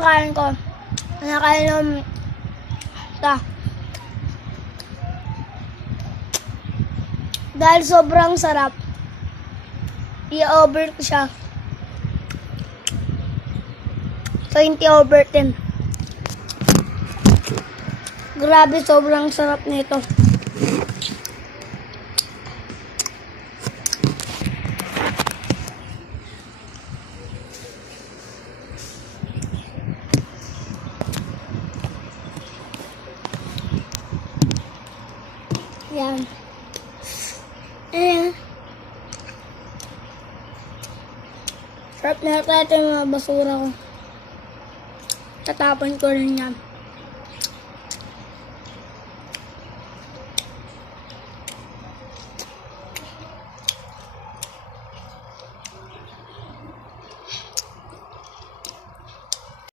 kinakain ko. Kinakain ng ito. Dahil sobrang sarap, i-over ko siya. 20/10. Grabe, sobrang sarap nito. Yan. Ayan. Sarap na ito yung mga basura ko. Tatapon ko rin yan.